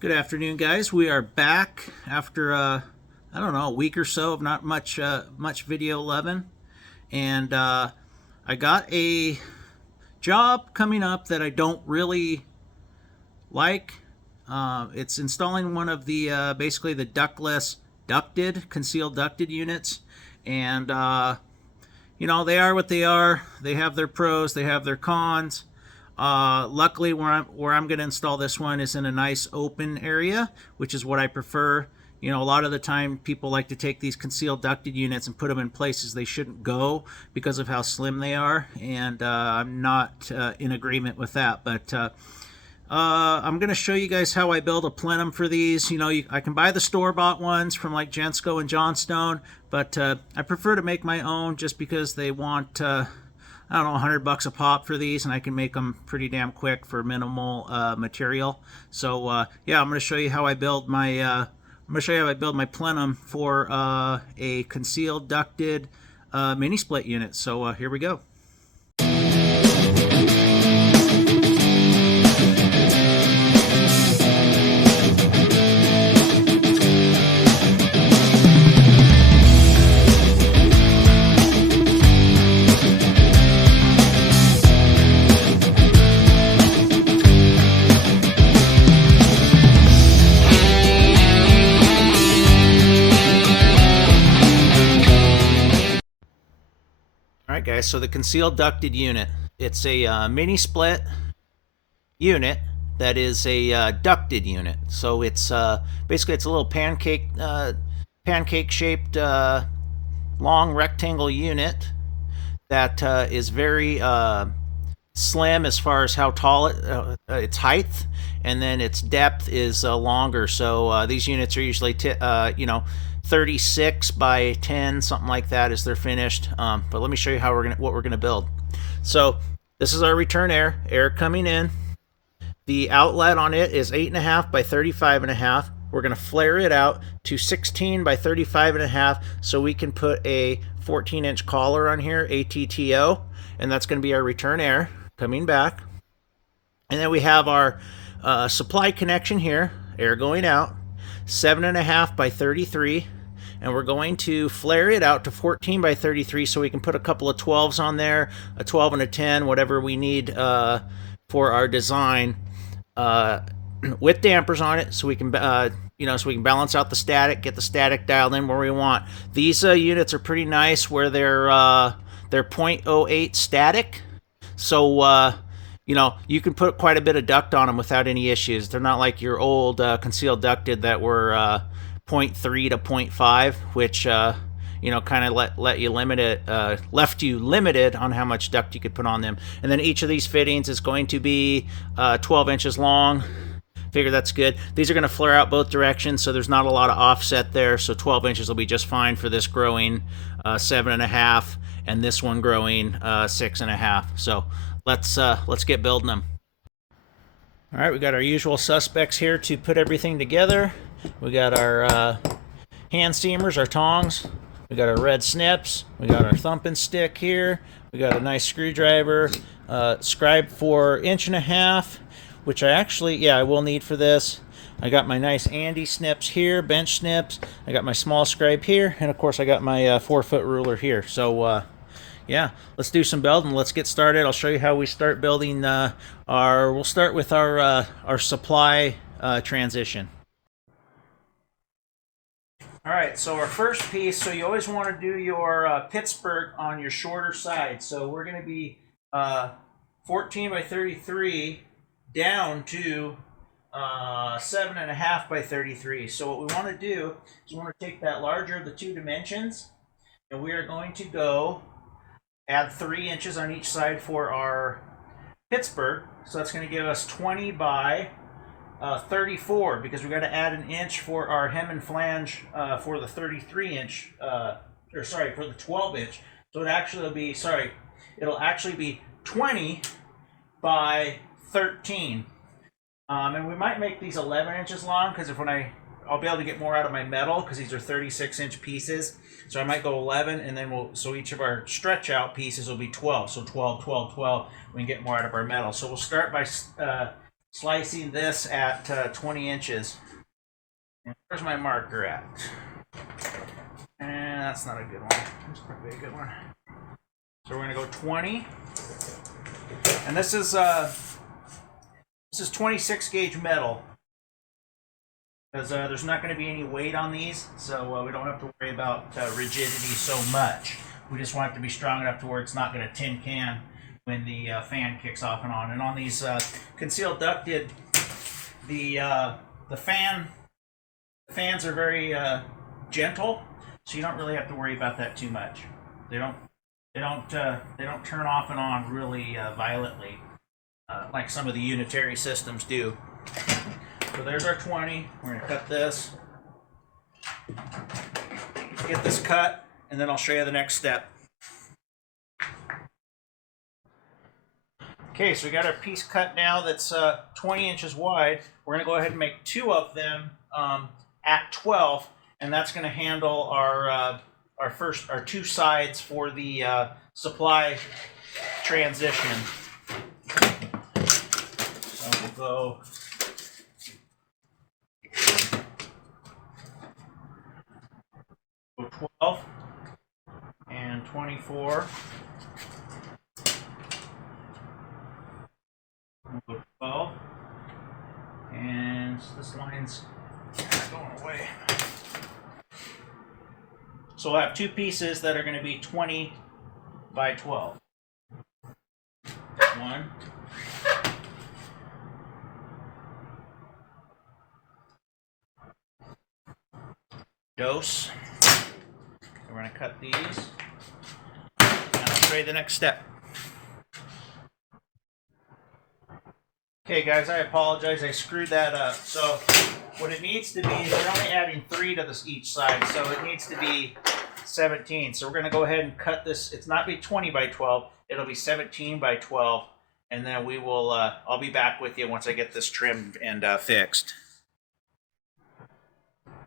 Good afternoon, guys. We are back after I don't know, a week or so of not much video loving, and I got a job coming up that I don't really like. It's installing one of the basically the ductless concealed ducted units, and they are what they are. They have their pros, they have their cons. Luckily, where I'm going to install this one is in a nice open area, which is what I prefer. A lot of the time people like to take these concealed ducted units and put them in places they shouldn't go because of how slim they are, and I'm not in agreement with that. But I'm going to show you guys how I build a plenum for these. I can buy the store-bought ones from like Jensko and Johnstone, but I prefer to make my own just because they want I don't know, $100 a pop for these, and I can make them pretty damn quick for minimal material. So yeah, I'm going to show you how I build my plenum for a concealed ducted mini split unit. So here we go. Alright guys, so the concealed ducted unit, it's a mini split unit that is a ducted unit. So it's basically it's a little pancake shaped long rectangle unit that is very slim as far as how tall its height, and then its depth is longer. So these units are usually 36 by 10, something like that, as they're finished. But let me show you what we're gonna build. So this is our return air coming in. The outlet on it is 8.5 by 35.5. We're gonna flare it out to 16 by 35.5 so we can put a 14-inch collar on here, ATTO, and that's gonna be our return air coming back. And then we have our supply connection here, air going out, 7.5 by 33, and we're going to flare it out to 14 by 33 so we can put a couple of 12s on there, a 12 and a 10, whatever we need for our design, with dampers on it, so we can so we can balance out the static, get the static dialed in where we want. These units are pretty nice where they're 0.08 static, so you can put quite a bit of duct on them without any issues. They're not like your old concealed ducted that were 0.3 to 0.5, which kind of left you limited on how much duct you could put on them. And then each of these fittings is going to be 12 inches long. Figure that's good. These are going to flare out both directions, so there's not a lot of offset there. So 12 inches will be just fine for this growing 7.5, and this one growing 6.5. So let's get building them. All right, we got our usual suspects here to put everything together. We got our hand seamers, our tongs. We got our red snips. We got our thumping stick here. We got a nice screwdriver, scribe for 1.5 inch, which I will need for this. I got my nice Andy snips here, bench snips. I got my small scribe here, and of course I got my 4-foot ruler here. So yeah, let's do some building. Let's get started. I'll show you how we start building we'll start with our supply transition. All right, so our first piece, so you always want to do your Pittsburgh on your shorter side. So we're going to be 14 by 33 down to 7.5 by 33. So what we want to do is we want to take that larger of the two dimensions, and we are going to go add 3 inches on each side for our Pittsburgh. So that's going to give us 20 by 34, because we've got to add 1 inch for our hem and flange for the 33-inch, for the 12-inch. So it'll actually be 20 by 13. And we might make these 11 inches long, because I'll be able to get more out of my metal, because these are 36-inch pieces. So I might go 11, and then so each of our stretch out pieces will be 12. So 12, 12, 12. We can get more out of our metal. So we'll start by slicing this at 20 inches. And where's my marker at? And that's not a good one. That's probably a good one. So we're gonna go 20. And this is 26 gauge metal. Because there's not going to be any weight on these, so we don't have to worry about rigidity so much. We just want it to be strong enough to where it's not going to tin can when the fan kicks off and on. And on these concealed ducted, the fans are very gentle, so you don't really have to worry about that too much. They don't turn off and on really violently like some of the unitary systems do. So there's our 20. We're going to cut this, get this cut, and then I'll show you the next step. Okay, so we got our piece cut now that's 20 inches wide. We're going to go ahead and make 2 of them at 12, and that's going to handle our 2 sides for the supply transition. So we'll go 12 and 24. We'll go 12, and this line's going away. So we'll have 2 pieces that are going to be 20 by 12. 1. Dose. We're going to cut these, and I'll show you the next step. Okay guys, I apologize, I screwed that up. So what it needs to be is we're only adding 3 to this each side, so it needs to be 17. So we're going to go ahead and cut this. It's not be 20 by 12, it'll be 17 by 12, and then we will I'll be back with you once I get this trimmed and fixed.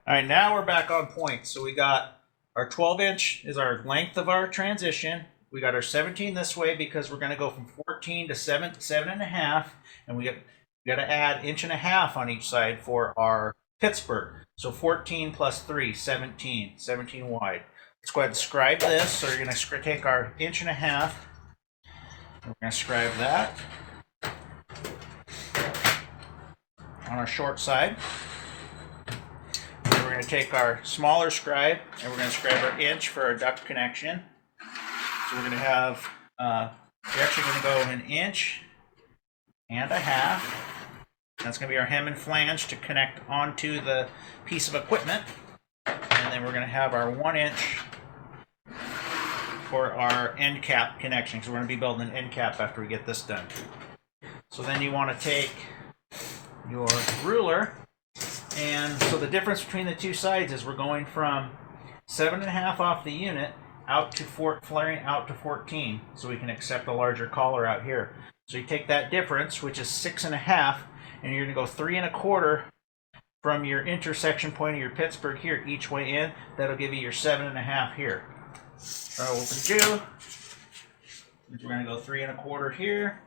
All right, now we're back on point. So we got our 12-inch is our length of our transition. We got our 17 this way because we're going to go from 14 to 7.5, and we got to add 1.5 inches on each side for our Pittsburgh. So 14 plus 3, 17 wide. Let's go ahead and scribe this. So we're going to take our 1.5 inches. We're going to scribe that on our short side. We're going to take our smaller scribe and we're going to scribe our inch for our duct connection. So we're going to have, we're actually going to go 1.5 inches. That's going to be our hem and flange to connect onto the piece of equipment. And then we're going to have our 1 inch for our end cap connection, because we're going to be building an end cap after we get this done. So then you want to take your ruler. And so the difference between the 2 sides is we're going from 7.5 off the unit out to flaring out to 14, so we can accept a larger collar out here. So you take that difference, which is 6.5, and you're going to go 3.25 from your intersection point of your Pittsburgh here each way in. That'll give you your 7.5 here. So what we're going to do is we're going to go 3.25 here.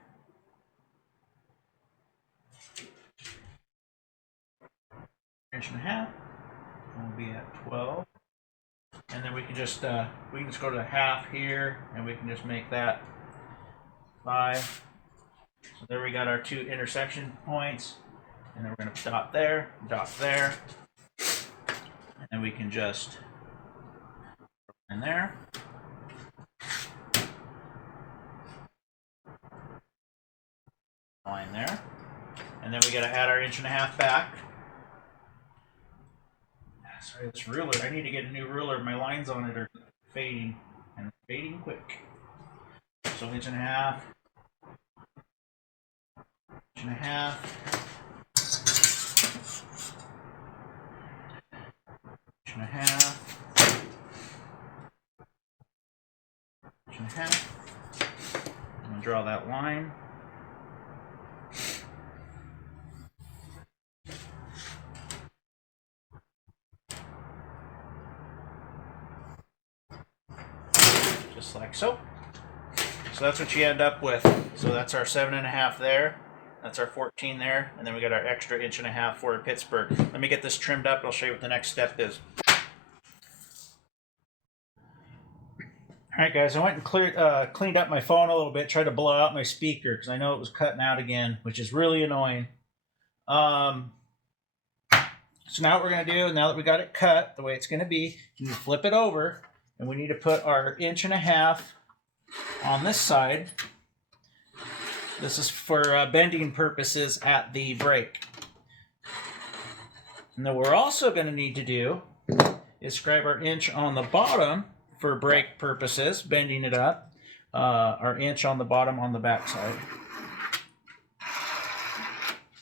Inch and a half. We'll be at 12, and then we can just go to half here, and we can just make that 5. So there we got our 2 intersection points, and then we're going to dot there, and then we can just in there. Line there, and then we got to add our 1.5 inches back. Sorry, this ruler. I need to get a new ruler. My lines on it are fading, and fading quick. So 1.5 inches, 1.5 inches, 1.5 inches. I'm gonna draw that line. Just like so. So that's what you end up with. So that's our 7.5 there. That's our 14 there, and then we got our extra 1.5 inch for Pittsburgh. Let me get this trimmed up, and I'll show you what the next step is. All right, guys, I went and cleaned up my phone a little bit, tried to blow out my speaker because I know it was cutting out again, which is really annoying. So now what we're going to do, now that we got it cut the way it's going to be, you flip it over, and we need to put our 1.5 inch on this side. This is for bending purposes at the brake. And then what we're also going to need to do is scribe our inch on the bottom for brake purposes, bending it up, our inch on the bottom on the back side.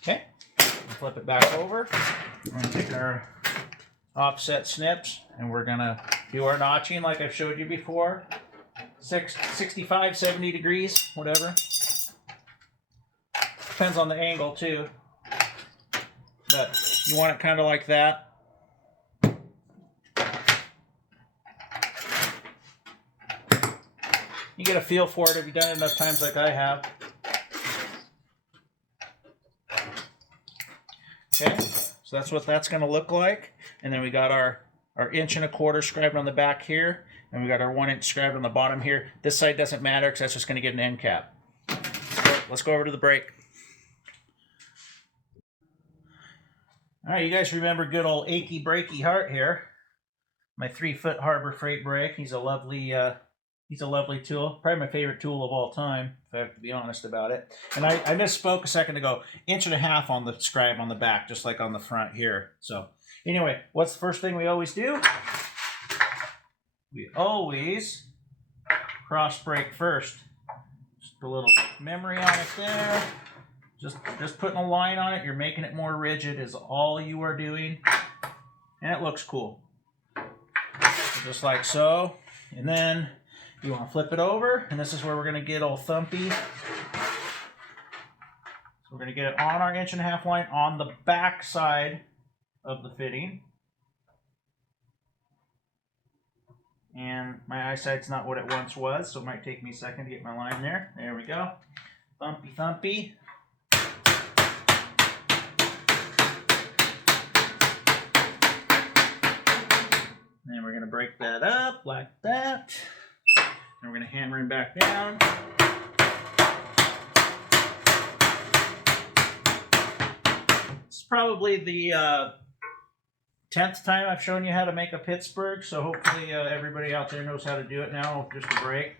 Okay, flip it back over. We're going to take our offset snips and we're going to do our notching like I've showed you before. 65, 70 degrees, whatever. Depends on the angle too. But you want it kind of like that. You get a feel for it if you've done it enough times like I have. Okay, so that's what that's going to look like. And then we got our 1.25 inch scribed on the back here, and we got our 1 inch scribed on the bottom here. This side doesn't matter because that's just going to get an end cap. Let's go over to the brake. All right, you guys remember good old achy breaky Hart here. My 3-foot Harbor Freight brake. He's a lovely tool. Probably my favorite tool of all time, if I have to be honest about it. And I misspoke a second ago. 1.5 inch on the scribe on the back, just like on the front here. So anyway, what's the first thing we always do? We always cross brake first. Just a little memory on it there. Just putting a line on it. You're making it more rigid is all you are doing. And it looks cool. So just like so. And then you want to flip it over, and this is where we're going to get all thumpy. So we're going to get it on our 1.5 inch line on the back side of the fitting. And my eyesight's not what it once was, so it might take me a second to get my line there. There we go. Thumpy, thumpy. And then we're going to break that up like that. And we're going to hammer him back down. It's probably the 10th time I've shown you how to make a Pittsburgh, so hopefully everybody out there knows how to do it now with just a brake.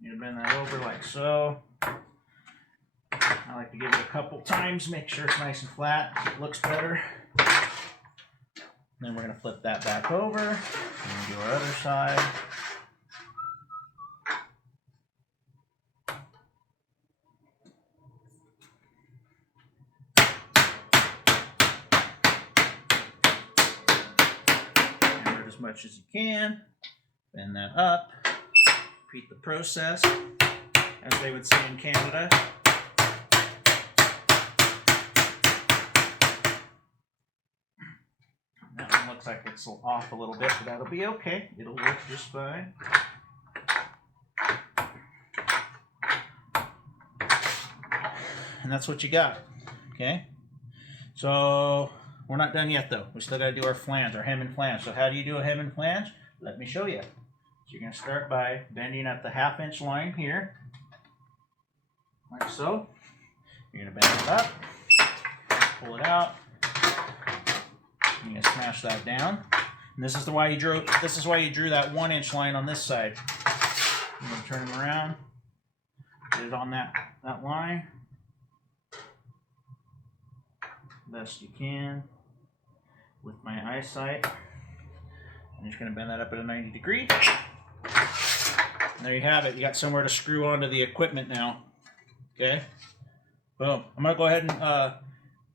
You bend that over like so. I like to give it a couple times, make sure it's nice and flat, it looks better. Then we're going to flip that back over and do our other side. Hammer it as much as you can. Bend that up. Repeat the process, as they would say in Canada. That one looks like it's off a little bit, but that'll be okay. It'll work just fine. And that's what you got, okay? So we're not done yet though. We still gotta do our flange, our hem and flange. So how do you do a hem and flange? Let me show you. So you're gonna start by bending at the 1/2 inch line here, like so. You're gonna bend it up, pull it out. You're gonna smash that down, and this is why you drew that 1 inch line on this side. I'm gonna turn them around, get it on that line, best you can with my eyesight. I'm just gonna bend that up at a 90 degree. And there you have it. You got somewhere to screw onto the equipment now. Okay. Boom. I'm gonna go ahead and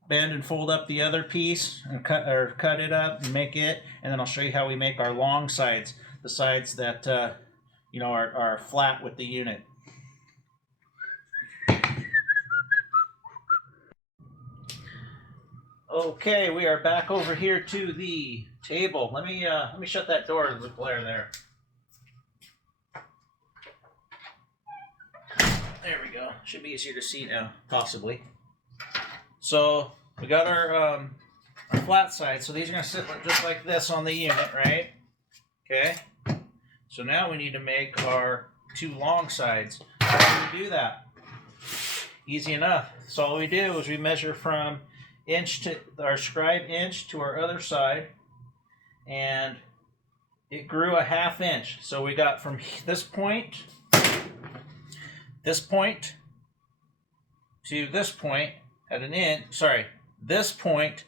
bend and fold up the other piece and cut it up and make it, and then I'll show you how we make our long sides, the sides that are flat with the unit. Okay, we are back over here to the table. Let me shut that door. There's a glare there. There we go. should be easier to see now, possibly. So we got our flat side. So these are going to sit just like this on the unit, right? Okay. So now we need to make our 2 long sides. How do we do that? Easy enough. So all we do is we measure from inch to our scribe inch to our other side, and it grew a 1/2 inch. So we got from this point to this point at an inch. Sorry, this point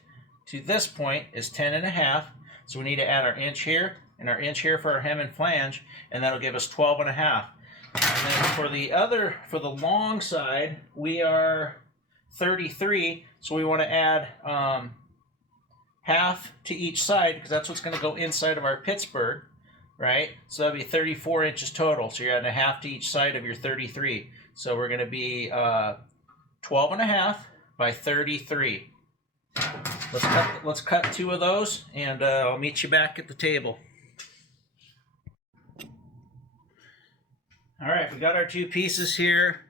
to this point is 10.5. So we need to add our inch here and our inch here for our hem and flange, and that'll give us 12.5. And then for the long side, we are 33. So we want to add 1/2 to each side, because that's what's going to go inside of our Pittsburgh, right? So that'll be 34 inches total. So you're adding 1/2 to each side of your 33. So we're going to be 12.5 by 33. Let's cut 2 of those, and I'll meet you back at the table. All right, we got our 2 pieces here.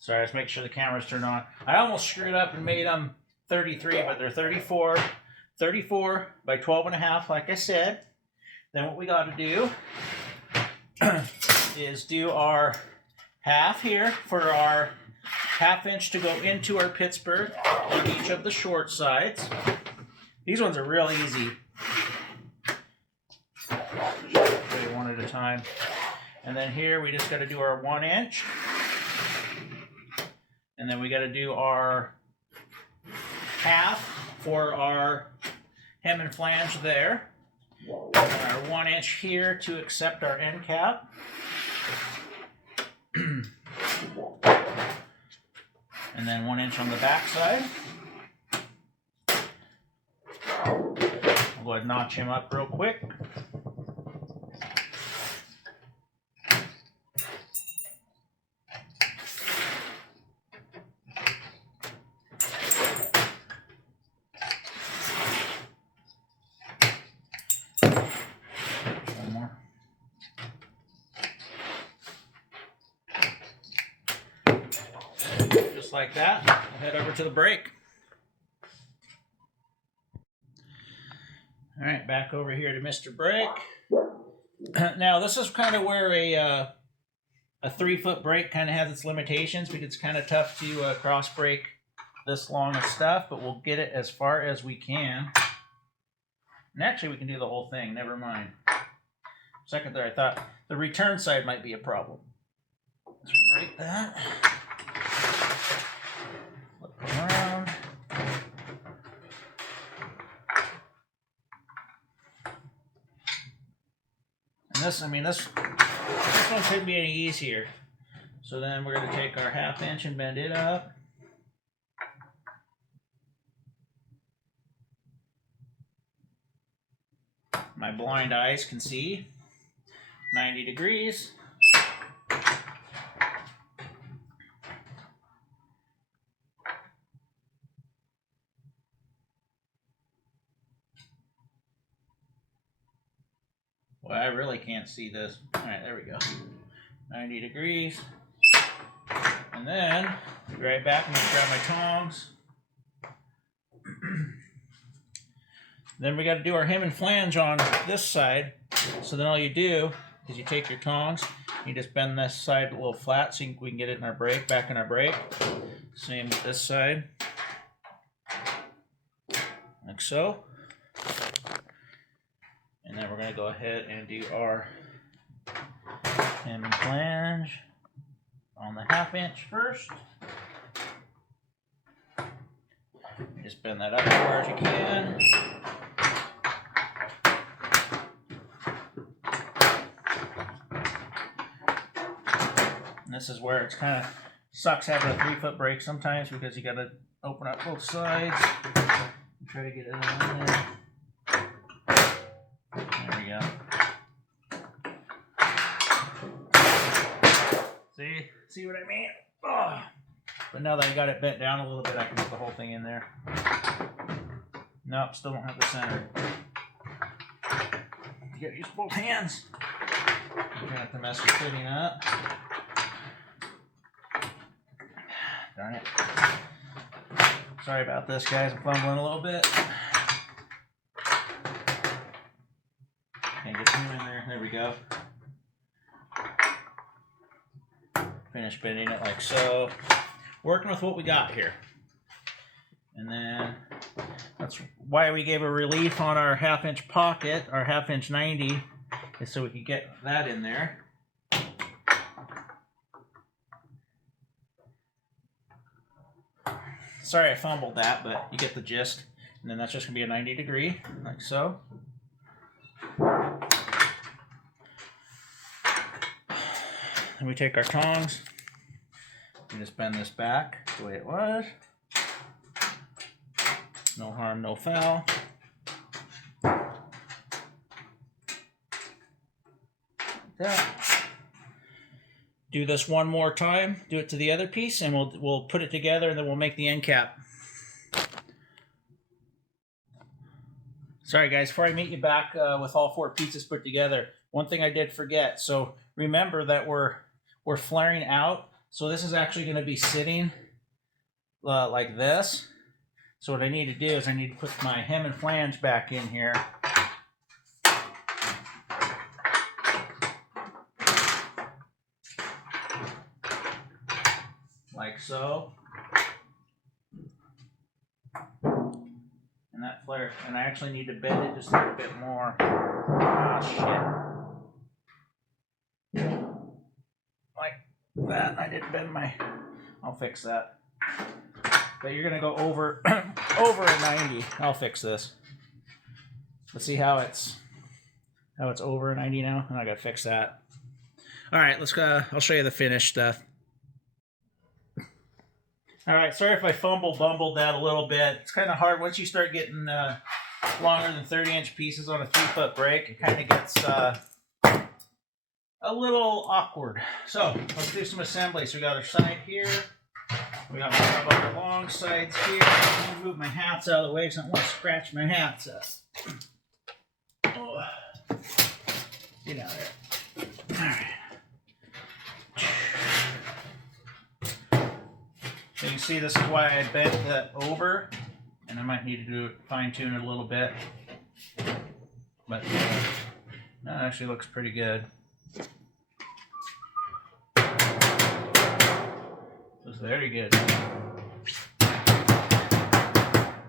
Sorry, let's make sure the camera's turned on. I almost screwed up and made them 33, but they're 34. 34 by 12.5, like I said. Then what we got to do is do our 1/2 here for our 1/2 inch to go into our Pittsburgh on each of the short sides. These ones are real easy. Show you one at a time. And then here we just got to do our 1 inch. And then we got to do our 1/2 for our hem and flange there. And our 1 inch here to accept our end cap. And then 1 inch on the back side. I'll go ahead and notch him up real quick. One more. Just like that. We'll head over to the brake. All right, back over here to Mr. Brake. Now, this is kind of where a 3-foot brake kind of has its limitations, because it's kind of tough to cross brake this long of stuff, but we'll get it as far as we can. And actually, we can do the whole thing. Never mind. Second there, I thought the return side might be a problem. Let's break that. Flip it around. And this one couldn't be any easier. So then we're going to take our 1/2 inch and bend it up. My blind eyes can see 90 degrees. Well, I really can't see this. All right, there we go. 90 degrees. And then, be right back. I'm going to grab my tongs. Then we got to do our hem and flange on this side. So then all you do is you take your tongs, you just bend this side a little flat so we can get it in our brake, back in our brake. Same with this side. Like so. And then we're going to go ahead and do our hem and flange on the 1/2 inch first. Just bend that up as far as you can. And this is where it's kind of sucks having a 3-foot brake sometimes, because you got to open up both sides and try to get it in there. There we go. See what I mean? Oh. But now that I got it bent down a little bit, I can put the whole thing in there. Nope, still don't have the center. You gotta use both hands. You're gonna have to mess with fitting up. Darn it. Sorry about this, guys. I'm fumbling a little bit. Can't get some in there. There we go. Finish bending it like so. Working with what we got here. And then that's why we gave a relief on our 1/2 inch pocket, our 1/2 inch 90, is so we could get that in there. Sorry I fumbled that, but you get the gist. And then that's just going to be a 90 degree, like so. And we take our tongs, we just bend this back the way it was. No harm, no foul. Like that. Do this one more time, do it to the other piece, and we'll put it together, and then we'll make the end cap. Sorry guys, before I meet you back with all 4 pieces put together, one thing I did forget. So remember that we're flaring out, so this is actually going to be sitting like this. So what I need to do is I need to put my hem and flange back in here. Like so. And that flare, and I actually need to bend it just a little bit more. Ah, shit. Like that. I didn't bend my, I'll fix that. But you're gonna go over over a 90. I'll fix this. Let's see how it's over a 90 now, and I gotta fix that. All right, let's go. I'll show you the finished stuff. All right, sorry if I bumbled that a little bit. It's kind of hard once you start getting longer than 30-inch pieces on a 3-foot brake. It kind of gets a little awkward. So let's do some assembly. So we got our side here. We got our long sides here. I'm gonna move my hats out of the way because I don't want to scratch my hats up. Oh. Get out of there. All right. So you can see this is why I bent that over, and I might need to do it, fine tune it a little bit. But that actually looks pretty good. Looks very good.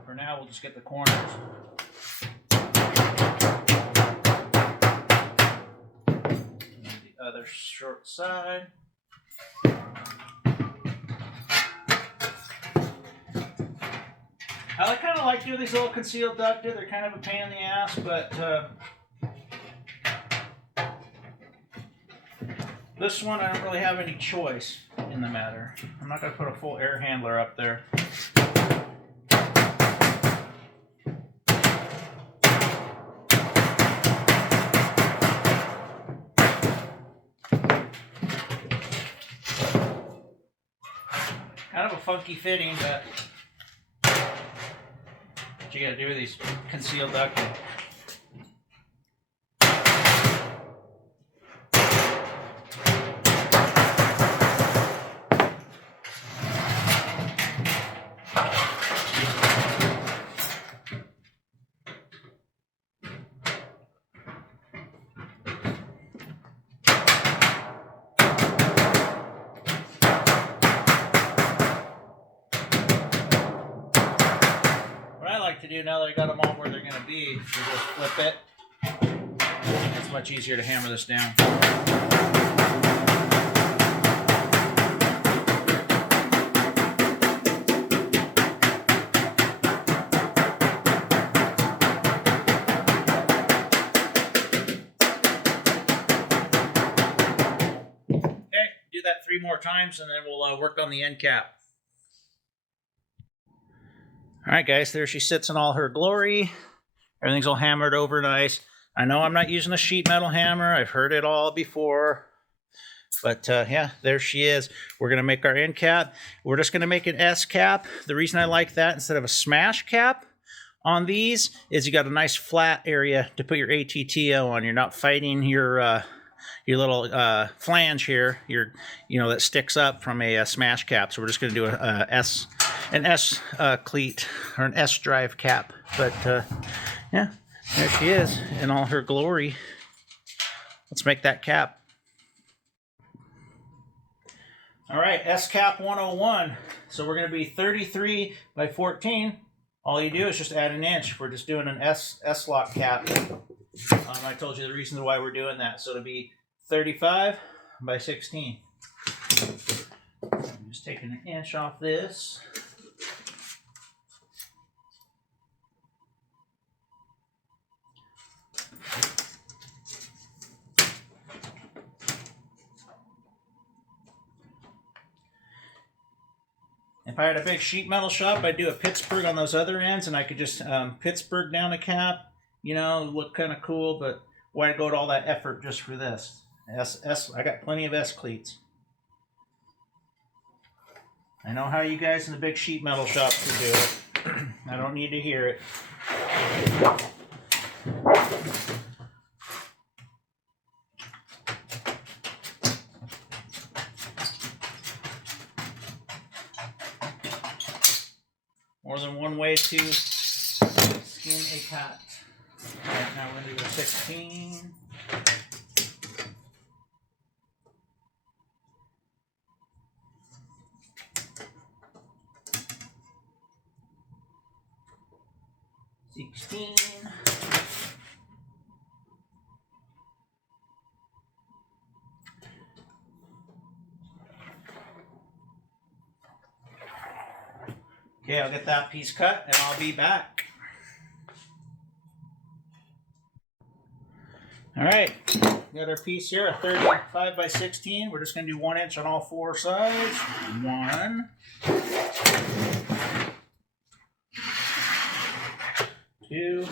For now, we'll just get the corners. And the other short side. I kind of like doing these little concealed ducted. They're kind of a pain in the ass, but this one I don't really have any choice in the matter. I'm not going to put a full air handler up there. Kind of a funky fitting, but what you gotta do with these concealed ducting. To do now that I got them all where they're going to be, you just flip it. It's much easier to hammer this down. Okay, do that 3 more times and then we'll work on the end cap. All right, guys, there she sits in all her glory. Everything's all hammered over nice. I know I'm not using a sheet metal hammer. I've heard it all before. But, yeah, there she is. We're going to make our end cap. We're just going to make an S cap. The reason I like that instead of a smash cap on these is you got a nice flat area to put your ATTO on. You're not fighting your flange here, that sticks up from a smash cap. So we're just going to do an S cleat or an S drive cap. But yeah, there she is in all her glory. Let's make that cap. All right, S cap 101. So we're going to be 33 by 14. All you do is just add an inch. We're just doing an S-lock cap. I told you the reason why we're doing that. So it'll be 35 by 16. I'm just taking an inch off this. If I had a big sheet metal shop, I'd do a Pittsburgh on those other ends, and I could just Pittsburgh down a cap, look kind of cool, but why go to all that effort just for this? I got plenty of S cleats. I know how you guys in the big sheet metal shops would do it. I don't need to hear it. More than one way to skin a cat. All right, now we're going to do a 16. Okay, I'll get that piece cut and I'll be back. All right, got our piece here, a 35 by 16. We're just going to do 1 inch on all four sides. 1, 2,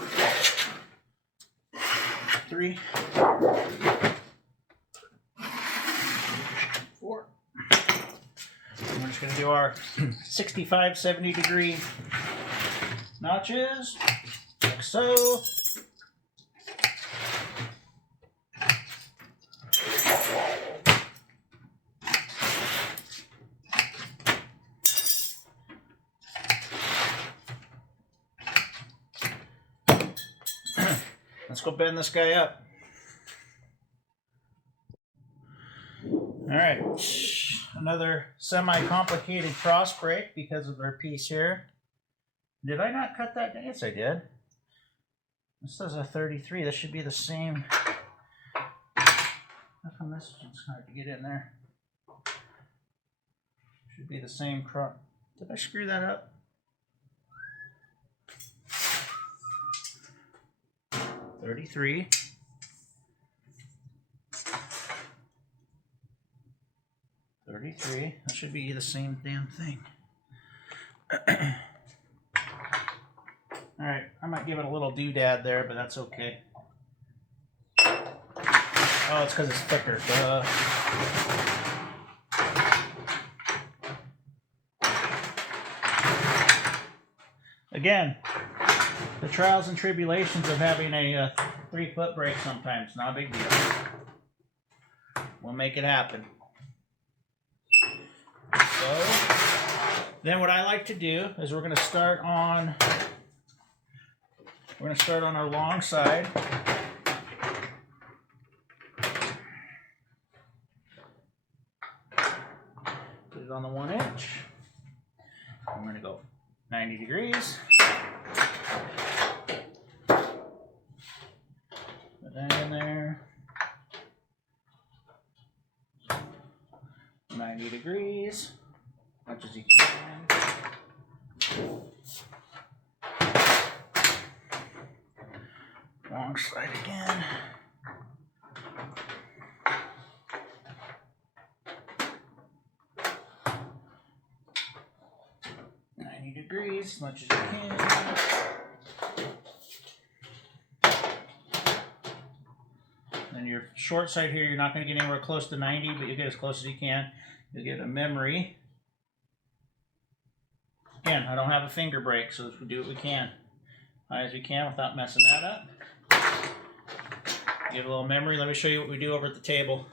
3, 4. We're just going to do our 65, 70 degree notches, like so. Let's go bend this guy up. All right, another semi-complicated cross break because of our piece here. Did I not cut that down? Yes, I did. This says a 33. This should be the same. How come this one's hard to get in there? Should be the same cross. Did I screw that up? 33. That should be the same damn thing. All right, I might give it a little doodad there, but that's okay. Oh, it's because it's thicker. Again, the trials and tribulations of having a 3-foot break sometimes, not a big deal. We'll make it happen. So, then what I like to do is we're going to start on our long side. Put it on the 1 inch. I'm going to go 90 degrees. Put that in there. 90 degrees, much as you can. Wrong side again. Degrees, as much as you can. Then your short side here, you're not going to get anywhere close to 90, but you get as close as you can. You'll get a memory. Again, I don't have a finger break, so we do what we can. High as we can without messing that up. Get a little memory. Let me show you what we do over at the table.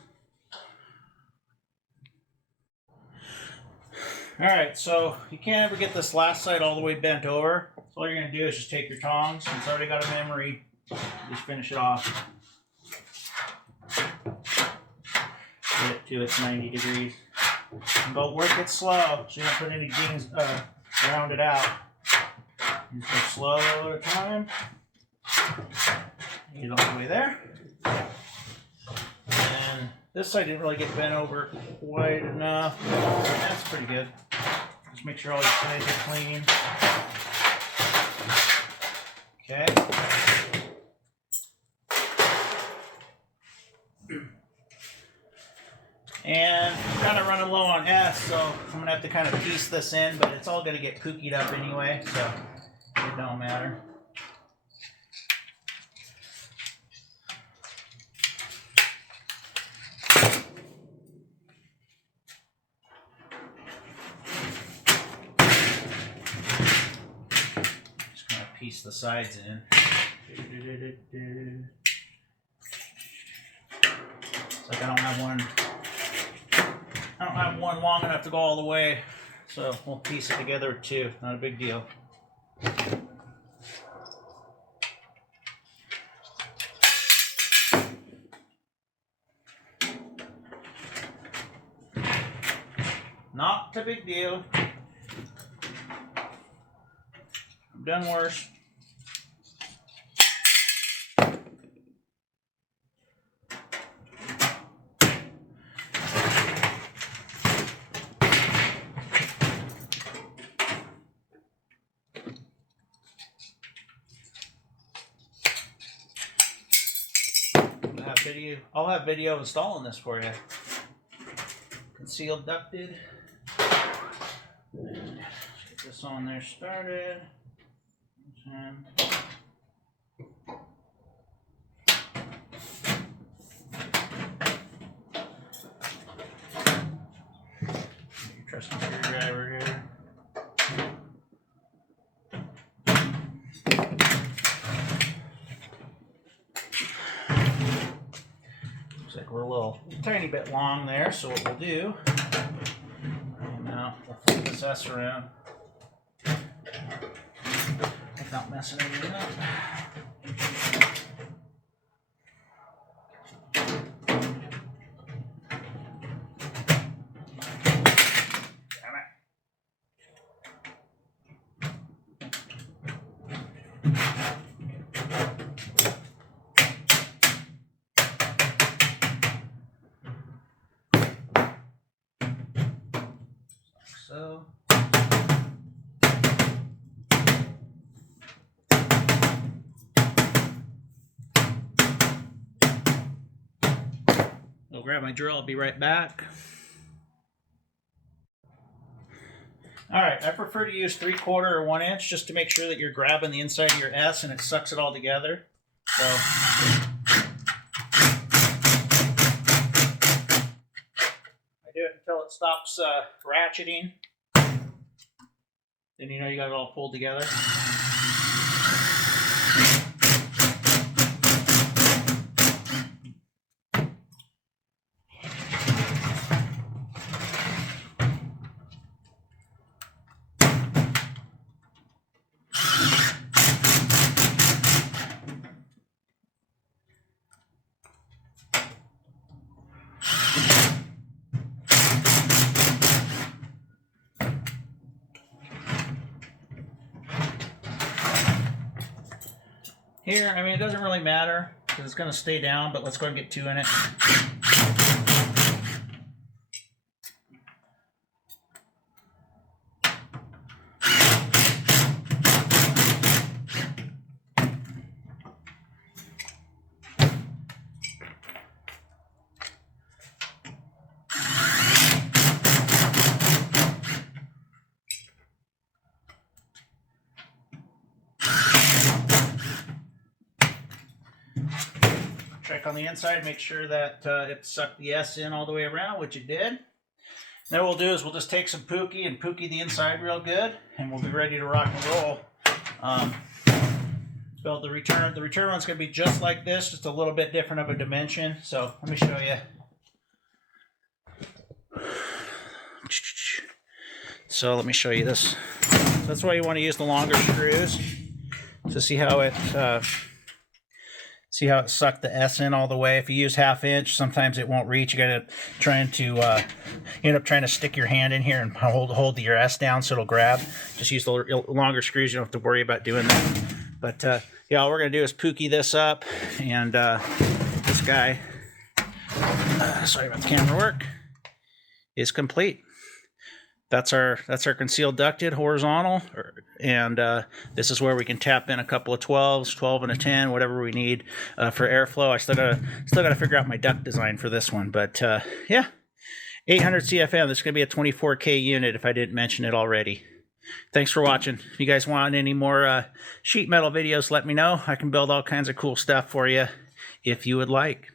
All right, so you can't ever get this last side all the way bent over. So all you're going to do is just take your tongs. It's already got a memory. Just finish it off. Get it to its 90 degrees. And go work it slow so you don't put any dings around it out. Just go slow at a time. Get it all the way there. And this side didn't really get bent over quite enough. That's pretty good. Just make sure all your sides are clean. Okay. And I'm kind of running low on S, so I'm going to have to kind of piece this in, but it's all going to get kookied up anyway, so it don't matter. Just going to piece the sides in. It's like I don't have one long enough to go all the way, so we'll piece it together with two. Not a big deal. Not a big deal. I've done worse. I'll have video installing this for you. Concealed ducted. And get this on there started. And your trusty screwdriver here. We're a little tiny bit long there, so what we'll do, and now we'll flip this S around without messing anything up. So I'll grab my drill, I'll be right back. Alright, I prefer to use 3/4 or 1 inch just to make sure that you're grabbing the inside of your S and it sucks it all together. So do it until it stops ratcheting. Then you know you got it all pulled together. Here, I mean, it doesn't really matter because it's going to stay down, but let's go and get 2 in it. Check on the inside, make sure that it sucked the S in all the way around, which it did. Then what we'll do is we'll just take some Pookie and Pookie the inside real good, and we'll be ready to rock and roll. build the return. The return one's going to be just like this, just a little bit different of a dimension. So let me show you. So let me show you this. That's why you want to use the longer screws to see how it sucked the S in all the way. If you use 1/2 inch, sometimes it won't reach. You got to end up trying to stick your hand in here and hold your S down so it'll grab. Just use the longer screws. You don't have to worry about doing that. But yeah, all we're gonna do is pookie this up, and this guy, sorry about the camera work, is complete. That's our concealed ducted horizontal, and this is where we can tap in a couple of 12s, 12 and a 10, whatever we need for airflow. I still gotta figure out my duct design for this one, but yeah, 800 CFM. This is gonna be a 24K unit if I didn't mention it already. Thanks for watching. If you guys want any more sheet metal videos, let me know. I can build all kinds of cool stuff for you if you would like.